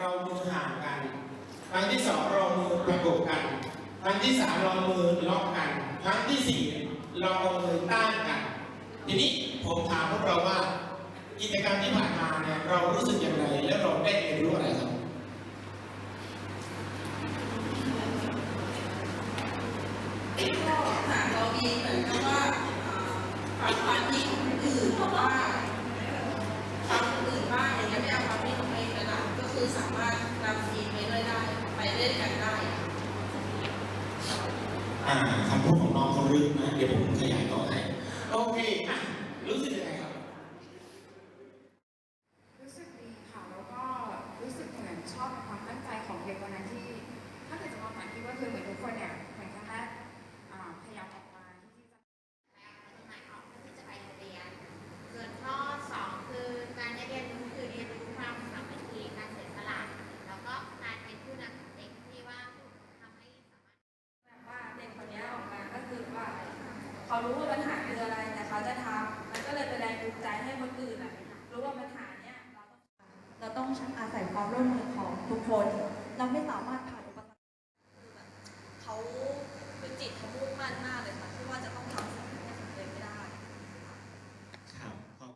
เรามือห่างกันครั้งที่สองเรามือประกบกันครั้งที่สามเรามือล็อกกันครั้งที่สี่เราเอามือต้านกัน ทีนี้ผมถามพวกเราว่า กิจกรรมที่ผ่านมาเนี่ยเรารู้สึกอย่างไรแล้วเราได้เรียนรู้อะไรครับก็หาเราเองเหมือนกับว่าฟังความคิคนอื่นเพราะว่าฟังคนอื่นบ้างอย่างเงี้ยไม่เอาความคิด คือสามารถนำทีมไปด้วยได้ไปเล่นกันได้อ่าคำพูดของน้องเขาลึกนะ เดี๋ยวผมขยายต่อให้โอเคอะรู้สึก เขารู้ว่าปัญหาคืออะไรแต่เขาจะทำมันก็เลยเป็นแรงจูงใจให้คนอื่นรู้ว่าปัญหาเนี้ยเราต้องเราต้องอาศัยความร่วมมือของทุกคน เราไม่สามารถผ่านอุปสรรค เขาเป็นจิตเขามุ่งมั่นมากเลยค่ะที่ว่าจะต้องทำสิ่งนี้ให้สำเร็จไม่ได้ ครับขอบ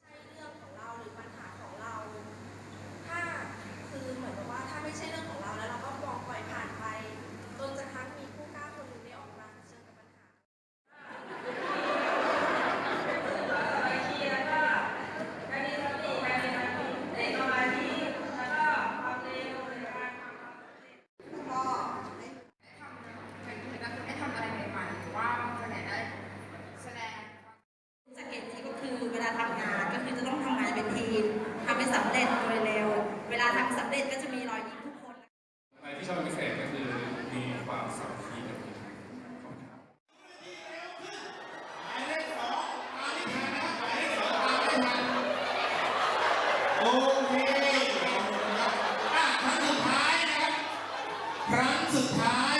ใช่เรื่องของเราหรือปัญหาของเรา ถ้าคือเหมือนกับว่าถ้าไม่ใช่เรื่องของเราแล้วเราก็มองปล่อยผ่านไปจนกระทั่งมีผู้กล้าคนหนึ่งได้ออกมาเผชิญกับปัญหาไปเคลียร์ก็การมีสติการมีสติในสมาธิแล้วก็ความเร็วในการทำความสำเร็จก็ ทำเหมือนเหมือนเราจะได้ทำอะไรใหม่ๆหรือว่ามันจะไหนได้แสดง จากเกณฑ์นี้ก็คือเวลาทำงานก็คือจะต้องทำงานเป็นทีมทำให้สำเร็จโดยเร็ว เวลาทำสำเร็จก็จะมีรอยยิ้มทุกคน อะไรที่ชอบเป็นพิเศษก็คือมีความสามัคคีกันขอบคุณครับ หมายเลขสองมาที่ทันนะครับหมายเลขสองมาไม่ทันโอเคขอบคุณครับอะครั้งสุดท้ายนะครับ ครั้งสุดท้าย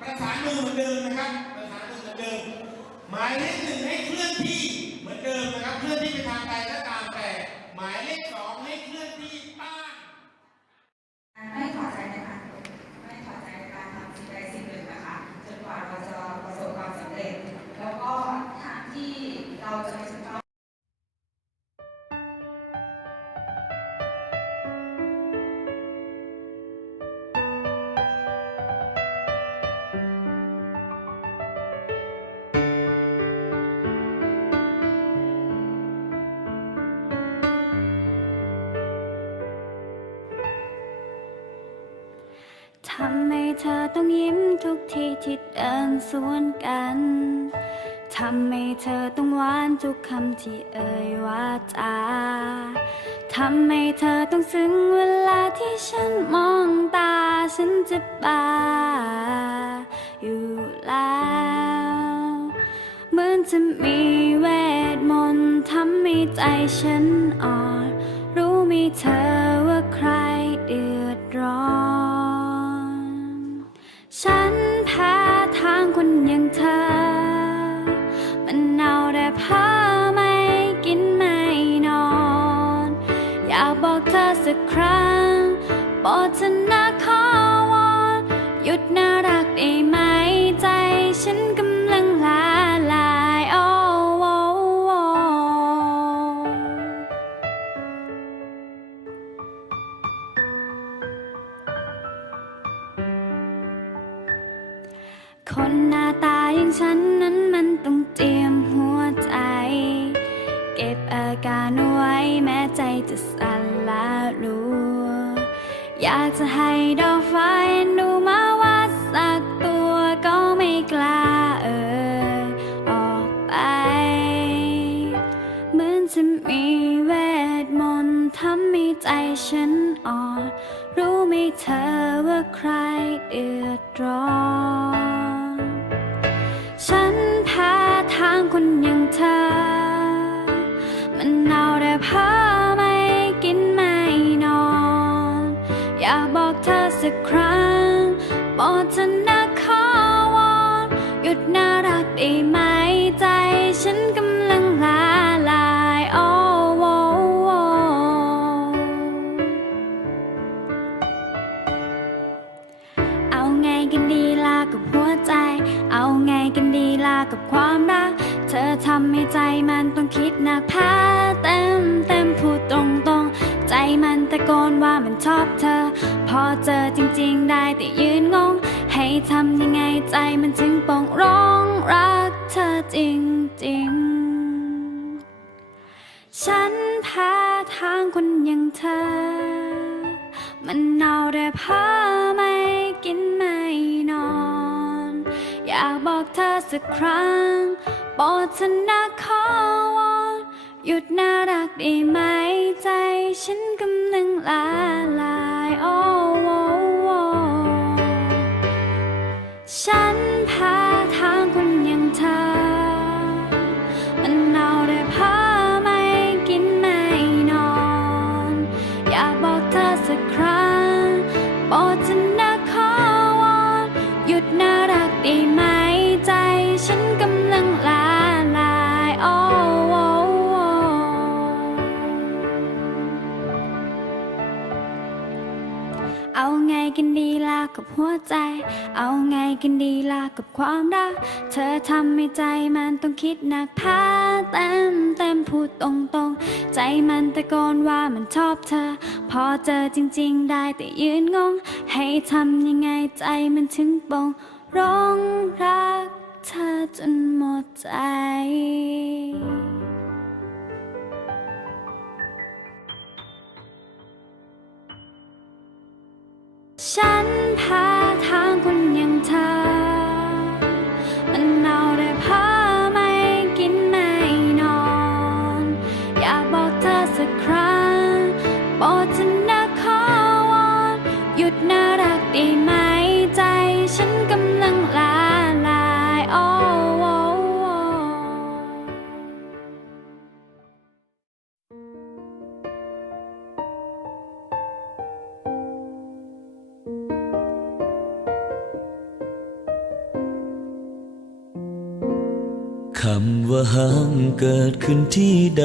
ประสานมือเหมือนเดิมนะครับ ประสานมือเหมือนเดิม หมายเลขหนึ่งให้เคลื่อนที่เหมือนเดิมนะครับ เคลื่อนที่ไปทางใดก็ตามแต่ ห มายเลขสองให้เคลื่อนที่ต้า เธอต้องยิ้มทุกทีที่เดินสวนกัน ทำให้เธอต้องหวานทุกคำที่เอ่ยว่าจา ทำให้เธอต้องซึ้งเวลาที่ฉันมองตาฉันจะบ้าอยู่แล้วเหมือนจะมีเวทมนต์ทำให้ใจฉันอ่อน รู้มีเธอ ครั้งปอดจะนะขอวอนหยุดน่ารักได้ไหม ก็บอาการเอาไว้แม้ใจจะสั่นละรัวอยากจะให้ดอกฟ้าเอ็นดูมาว่าสักตัวก็ไม่กล้าเอ่ออกไป เหมือนจะมีเวทมนต์ทำให้ใจฉันอ่อน รู้ไหมเธอว่าใครเดือดร้อน มันตะโกนว่ามันชอบเธอ พอเจอจริงๆได้แต่ยืนงง ให้ทำยังไงใจมันถึงปองร้องรักเธอจริงๆ ฉันแพ้ทางคนอย่างเธอ มันเอาแต่ผ้าไม่กินไม่นอน อยากบอกเธอสักครั้งโปรดเธอนะขอว หยุดน่ารักได้ไหมใจฉันกำลังละลายโอ้ เอาไงกันดีล่ะกับหัวใจ เอาไงกันดีล่ะกับความรัก เธอทำให้ใจมันต้องคิดหนักพ้เต็มเต็มพูดตรงตรงๆ ใจมันตะโกนว่ามันชอบเธอ พอเจอจริงๆได้แต่ยืนงง ให้ทำยังไงใจมันถึงปองร้องรักเธอจนหมดใจ ธนะขอวอนหยุดน่ารักได้ไหมใจ ฉันกำลังละลายโอ้โอ้โอ้คำว่าห้างเกิดขึ้นที่ใด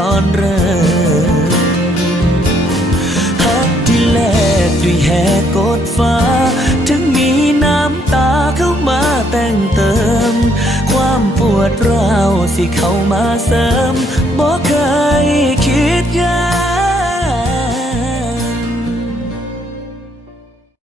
ตอนเริ่มฮักที่แลกด้วยแหกกดฟ้า ถึงมีน้ำตาเข้ามาแต่งเติม ความปวดร้าวสิเข้ามาเสริมบอกเคยคิดอยา